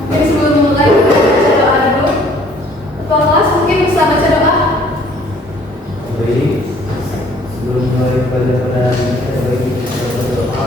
Oke, sebelum mulai kita baca doa dulu. Ketua kelas mungkin bisa baca doa. Baik, sebelum mulai pelajaran kita bagi kita berdoa.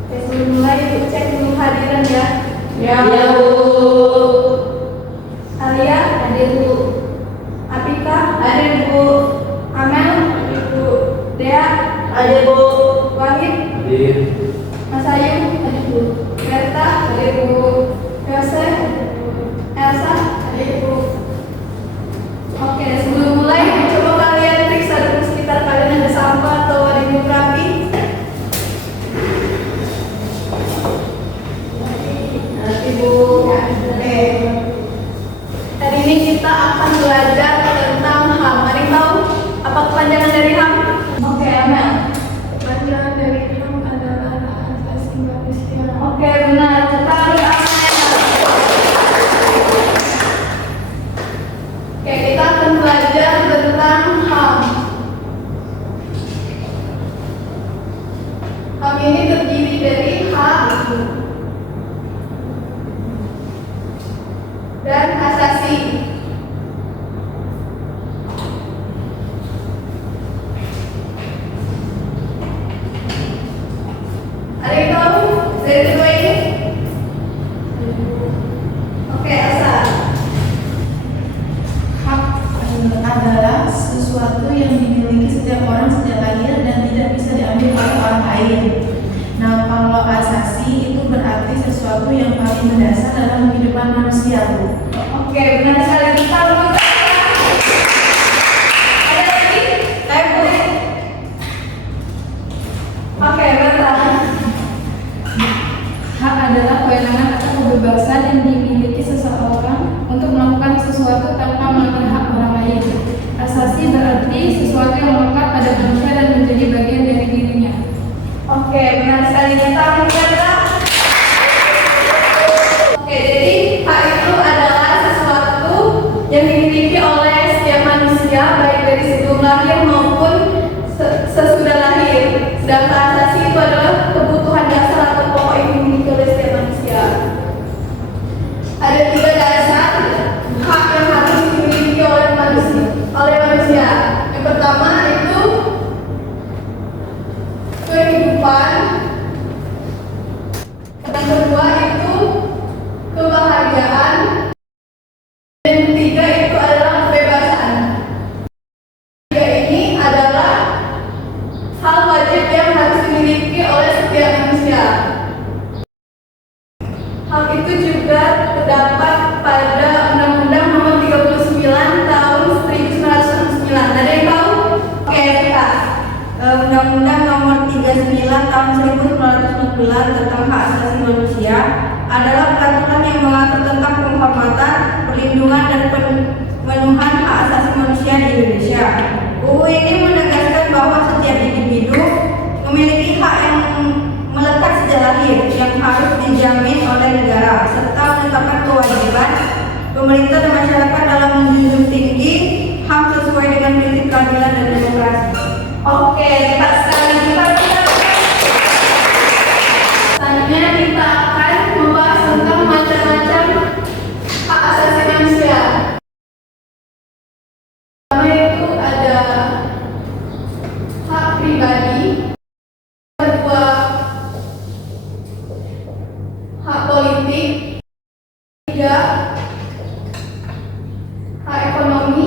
Oke, sebelum mulai cek dulu hadiran ya. Alia, hadir Bu. Apika, hadir Bu. Amel, hadir Bu. Dea, hadir Bu. Wahid, Hadir. Mas Ayu, hadir Bu. Berta, hadir Bu. Yose, hadir Bu. Elsa, hadir Bu. Oke, sebelum mulai coba kalian periksa dulu sekitar kalian ada sampah atau ada yang rapi. Ibu, oke. Hari ini kita akan belajar tentang HAM. Ada yang tahu apa kepanjangan dari HAM? Oke, Amel. Kepanjangan dari HAM adalah hak asasi manusia. Oke, benar. Sekali, Amel. Oke, kita akan belajar tentang HAM. HAM ini terdiri dari hak dan asasi. Ada yang tahu dari kedua ini? Oke, Elsa. Hak adalah sesuatu yang dimiliki setiap orang sejak lahir dan tidak bisa diambil oleh orang lain. Nah, kalau asasi itu berarti sesuatu yang paling mendasar dalam kehidupan manusia, Bu. Oke, benar sekali. Kita dulu. Ada lagi? Saya boleh. Oke, benar. Hak adalah kewenangan atau kebebasan yang dimiliki seseorang untuk melakukan sesuatu tanpa melanggar hak orang lain. Asasi berarti sesuatu yang melekat pada manusia dan menjadi bagian dari dirinya. Oke, benar sekali. Kita berkata. Oke, jadi hak itu adalah sesuatu yang dimiliki oleh setiap manusia, baik dari sebelum lahir maupun sesudah lahir. Sedangkan asasi itu adalah kebutuhan dasar atau pokok yang dimiliki oleh setiap manusia. Ada 3 dasar hak yang harus dimiliki oleh manusia. Yang pertama itu kehidupan. Yang kedua itu kebahagiaan. Dan yang ketiga itu adalah kebebasan. Tiga ini adalah hal wajib yang harus dimiliki oleh setiap manusia. Hal itu juga terdapat pada Undang-Undang Nomor 39 Tahun 1969. Ada yang tahu? Oke, kita. Undang-Undang Nomor 39 Tahun 1949 tentang hak asasi manusia adalah peraturan yang mengatur tentang penghormatan, perlindungan, dan pemenuhan hak asasi manusia di Indonesia. UU ini menegaskan bahwa setiap individu memiliki hak yang melekat sejak lahir yang harus dijamin oleh negara, serta menetapkan kewajiban pemerintah dan masyarakat dalam menjunjung tinggi HAM sesuai dengan prinsip keadilan dan demokrasi. Oke, cepat sekali kita. Selanjutnya kita akan membahas tentang macam-macam hak asasi manusia. Pertama itu ada hak pribadi, kedua hak politik, ketiga hak ekonomi,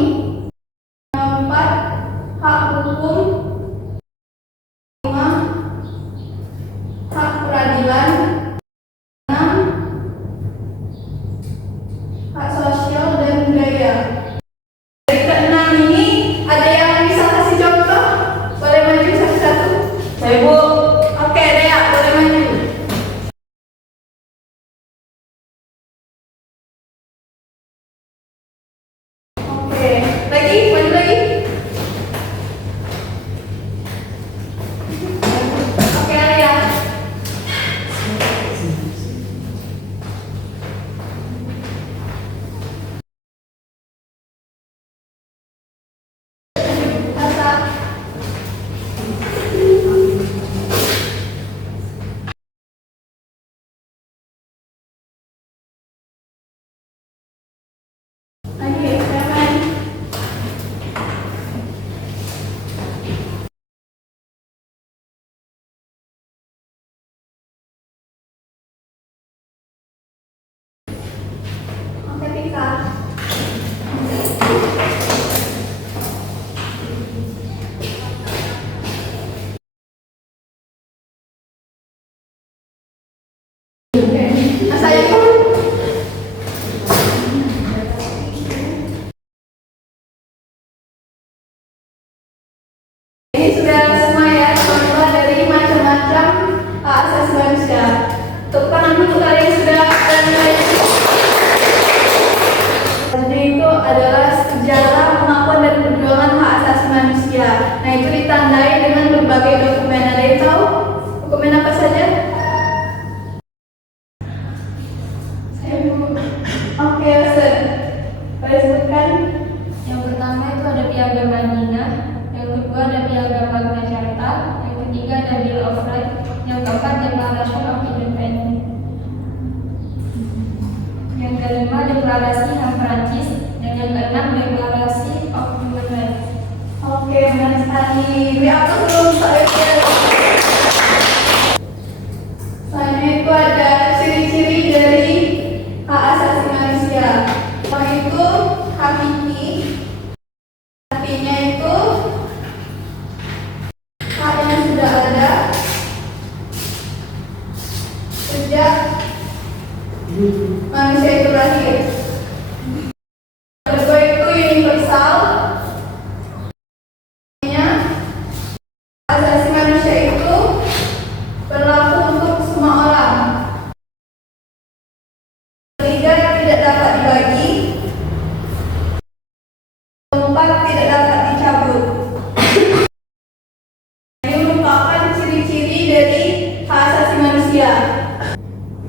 adalah sejarah pengakuan dan perjuangan hak asasi manusia. Nah, itu ditandai dengan berbagai dokumen. Ada yang tahu dokumen apa saja? Oke, Ustaz. Boleh sebutkan? Yang pertama itu ada Piagam Madinah, yang kedua ada Piagam Magna Carta, yang ketiga ada Bill of Rights, yang keempat Declaration of Independence, yang kelima Deklarasi HAM Prancis, dan yang keenam Deklarasi of Human Rights. Oke, benar sekali. Beri aku belum saya. Selanjutnya itu ada ciri-ciri dari hak asasi manusia. Yang itu hakiki. Artinya itu hak yang sudah ada sejak manusia itu lahir. Yang kedua itu universal. Asasi manusia itu berlaku untuk semua orang. Ketiga, tidak dapat dibagi. Keempat, tidak dapat dicabut. Ini merupakan ciri-ciri dari hak asasi manusia.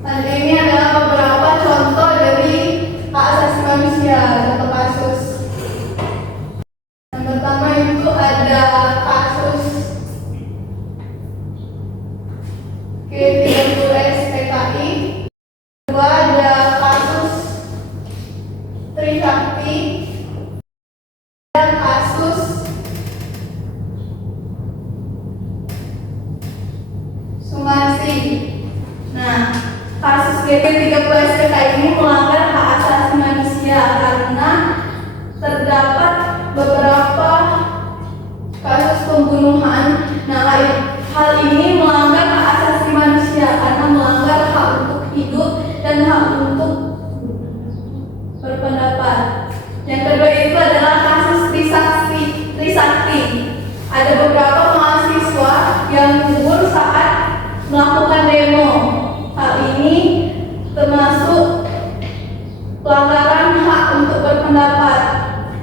Selanjutnya ini adalah beberapa contoh dari hak asasi manusia, contoh kasus. Yang pertama itu ada kasus G30S PKI. Kedua ada kasus Trisakti dan kasus Sumarsi. Nah, kasus G30S PKI ini melanggar hak asasi manusia karena terdapat beberapa kasus pembunuhan. Nah, hal ini melanggar hak asasi manusia karena melanggar hak untuk hidup dan hak untuk berpendapat. Yang kedua itu adalah kasus Trisakti. Ada beberapa mahasiswa yang gugur saat melakukan demo. Hal ini termasuk pelanggaran hak untuk berpendapat.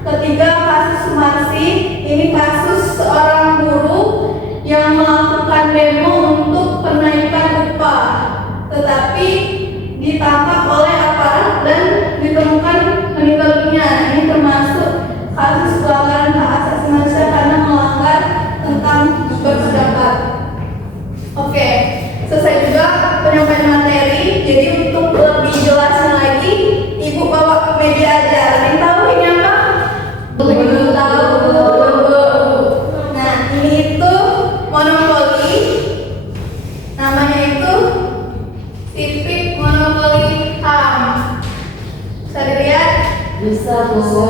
Ketiga, kasus Sumarsi. Ini kasus seorang buruh yang melakukan demo untuk kenaikan upah, tetapi ditangkap oleh aparat dan ditemukan meninggal dunia. Ini termasuk kasus pelanggaran hak asasi manusia karena melanggar tentang berpendapat. Oke, selesai juga penyampaian materi. Jadi untuk lebih jelasnya lagi, Ibu bawa ke media aja. Ada yang tahu ini apa? Belum tahu. Nah, ini itu monopoli. Namanya itu Civic Monopoly HAM. Bisa dilihat? Bisa, bisa.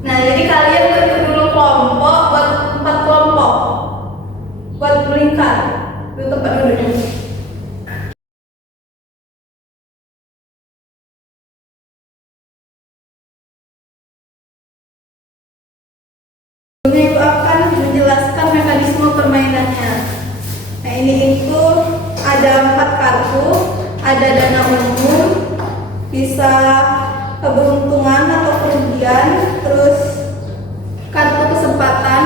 Nah, jadi kalian bentuk dulu kelompok, buat 4 kelompok, buat melingkar di tempat duduknya. Ini akan menjelaskan mekanisme permainannya. Nah, ini itu ada 4 kartu, ada dana umum, bisa keberuntungan atau kerugian, terus kartu kesempatan,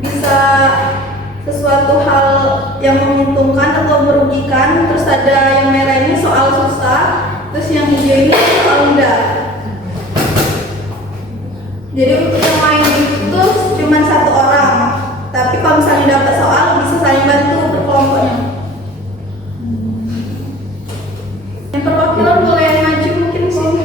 bisa sesuatu hal yang menguntungkan atau merugikan, terus ada yang merah ini soal susah, terus yang hijau ini soal mudah. Jadi untuk yang main itu cuma 1 orang, tapi kalau misalnya dapat soal bisa saling bantu berkelompoknya. Yang perwakilan boleh maju mungkin sini.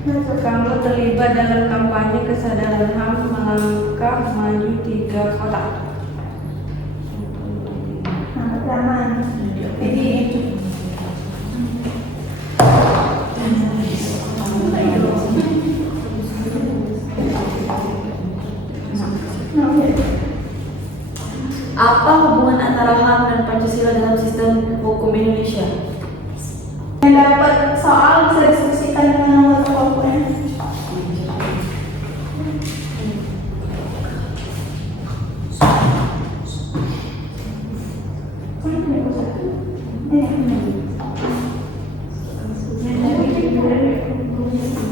Kamu terlibat dalam kampanye kesadaran HAM melangkah maju 3 kota. Apa hubungan antara HAM dan Pancasila dalam sistem hukum Indonesia? Yang dapat soal bisa diskusikan dengan anggota kelompoknya.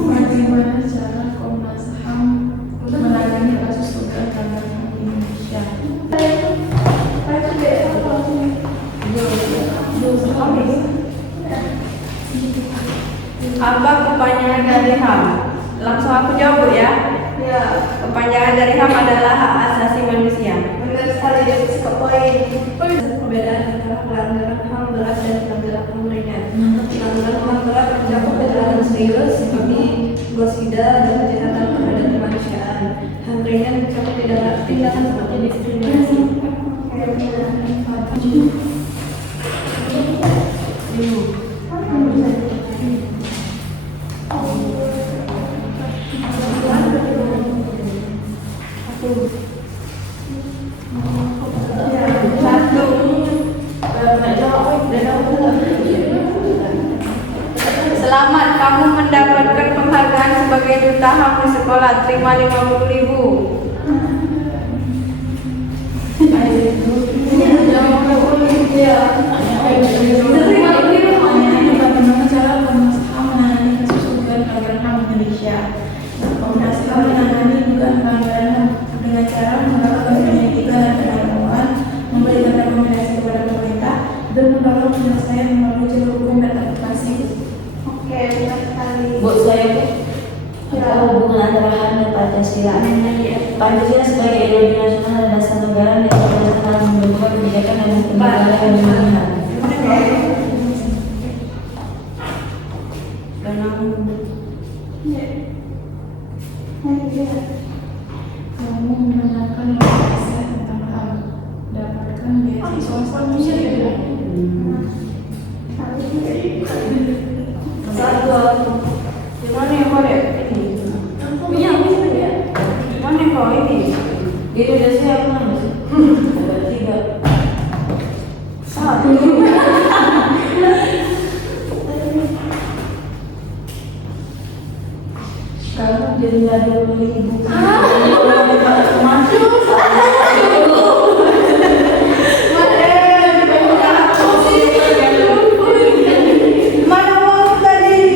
Bagaimana cara Komnas HAM menangani kasus dugaan pelanggaran HAM di Indonesia? Apa kepanjangan dari HAM? Langsung aku jawab ya. Ya, Kepanjangan dari HAM adalah hak asasi manusia. benar sekali diskusi ke poin. Perbedaan antara pelanggaran HAM berat dan pelanggaran HAM ringan. Pelanggaran HAM berat mencakup kejahatan serius seperti genosida dan kejahatan terhadap kemanusiaan. HAM ringan mencakup tindakan seperti diskriminasi. Selamat, kamu mendapatkan penghargaan sebagai duta HAM di sekolah. Terima 50.000. Bagaimana cara Komnas HAM menangani kasus dugaan pelanggaran HAM di Indonesia? Komnas HAM menangani dugaan pelanggaran HAM dengan cara melakukan penyelidikan dan pendalaman, memberikan rekomendasi kepada pemerintah, dan mendorong penyelesaian melalui jalur hukum dan advokasi. Oke, benar sekali. Buat saya Bu, apa hubungan antara HAM dan Pancasila? Pancasila sebagai ideologi nasional dan dasar negara yang dalam membentuk kebijakan dan negara yang berpihak. Kamu menanyakan informasi tentang HAM, dapatkan beasiswa sponsorship. Satu. Gimana ya kau deh? Ini. Punya apa ya? Mana kau ini? Di Indonesia apa namanya? Ada 3. Satu. Sekarang jadi ada 20.000. Mana uang tadi?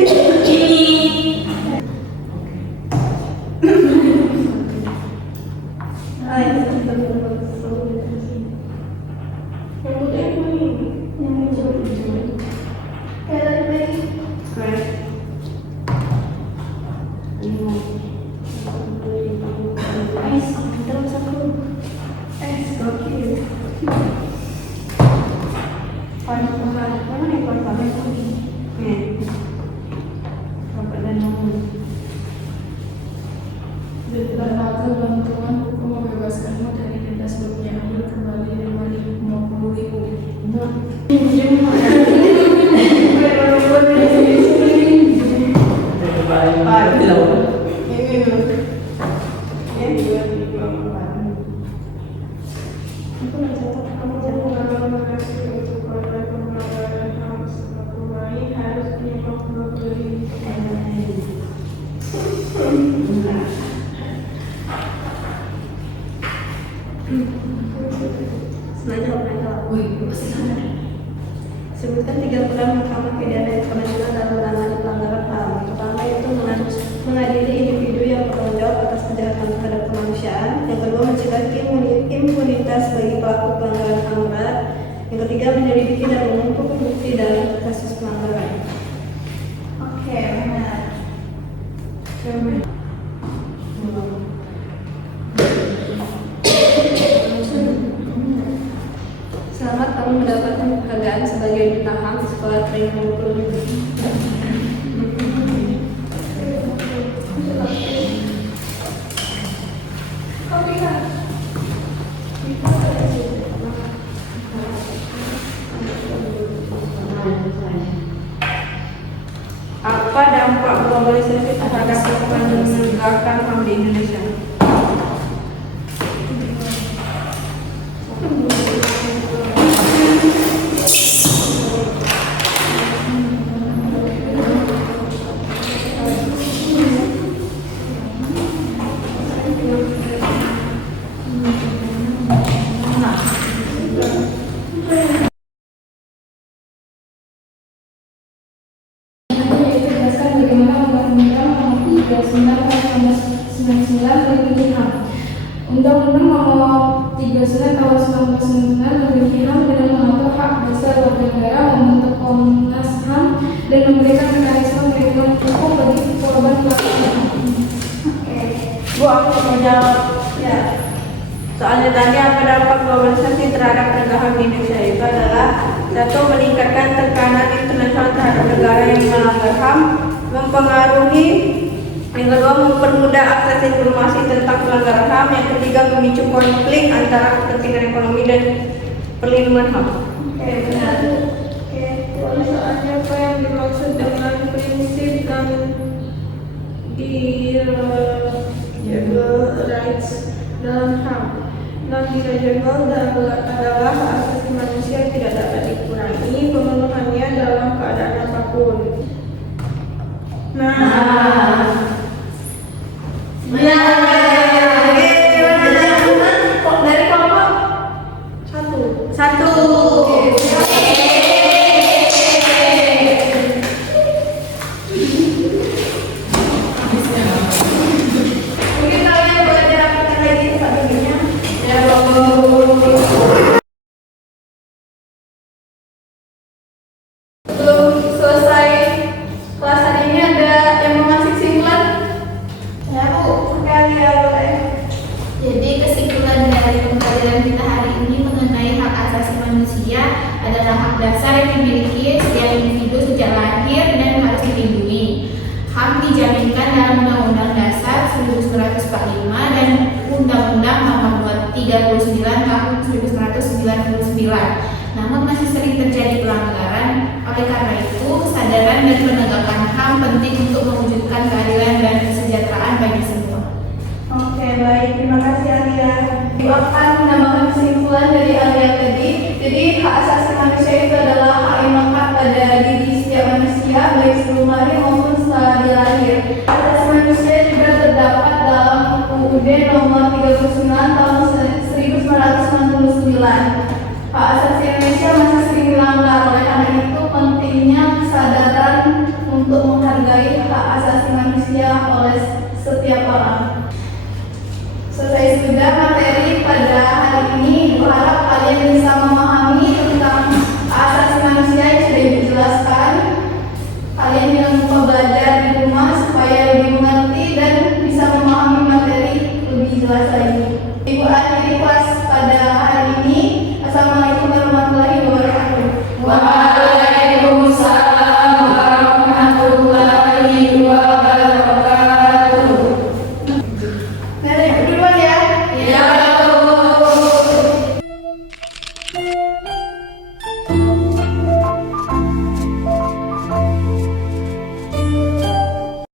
Lembaga bantuan hukum membebaskanmu dari denda sebelumnya. Ambil kembali 50.000. Sebutkan 3 peran Mahkamah Pidana Internasional dalam menangani pelanggaran HAM. Pertama itu mengadili individu yang bertanggung jawab atas kejahatan terhadap kemanusiaan. Yang kedua mencegah impunitas bagi pelaku pelanggaran HAM berat. Yang ketiga menyelidiki dan mengumpulkan bukti dalam kasus pelanggaran. Oke, benar. Selamat, kamu mendapatkan penghargaan sebagai duta HAM di sekolah training 50.000. terhadap perkembangan dan menegakkan HAM di Indonesia. Jelaskan bagaimana Undang-Undang Nomor 39 Tahun 1999 memiliki HAM. Undang-Undang Nomor 39 Tahun 1999 memiliki HAM dengan mengatur hak dasar warga negara, membentuk Komnas HAM, dan memberikan mekanisme perlindungan hukum bagi korban pelanggaran HAM. Bu, aku mau jawab. Ya. Soalnya tadi apa dampak globalisasi terhadap penegakan di Indonesia itu adalah satu, meningkatkan tekanan internasional terhadap negara yang melanggar HAM, mempengaruhi. Yang kedua, mempermudah akses informasi tentang pelanggaran HAM. Yang ketiga, memicu konflik antara kepentingan ekonomi dan perlindungan HAM. Oke, benar. Oke, Soalnya apa yang dimaksud dengan prinsip dan rights dalam HAM? Non-deniable adalah hak asasi manusia yang tidak dapat dikurangi pemenuhannya dalam keadaan apapun. Dari kelompok Satu. mungkin kalian boleh rapatkan lagi satunya. Ya, belum selesai kelas hari ini, ada yang mau ngasih kesimpulan? Ya Bu, Sekali ya, boleh. jadi kesimpulan dari pembelajaran kita hari ini mengenai hak asasi manusia adalah hak dasar yang dimiliki setiap individu sejak lahir dan harus dilindungi. HAM dijaminkan dalam Undang-Undang Dasar 1945 dan Undang-Undang Nomor 39 Tahun 1999. Namun masih sering terjadi pelanggaran. Oleh karena itu, kesadaran dan penegakan HAM penting untuk mewujudkan keadilan dan kesejahteraan bagi semua. Oke, baik. Terima kasih Alia. Ibu akan menambahkan kesimpulan dari Alia tadi. Jadi, hak asasi manusia itu adalah hak yang melekat pada diri setiap manusia, baik sebelum lahir maupun setelah dia lahir. Hak asasi manusia juga terdapat dalam UUD Nomor 39 Tahun 1999. Hak asasi Indonesia masih sering dilanggar. Oleh karena itu, pentingnya kesadaran untuk menghargai hak asasi manusia oleh setiap orang. Selesai sudah materi pada hari ini. Berharap kalian bisa memahami tentang hak asasi manusia yang sudah dijelaskan. Kalian jangan lupa belajar di rumah supaya lebih mengerti dan bisa memahami materi lebih jelas lagi.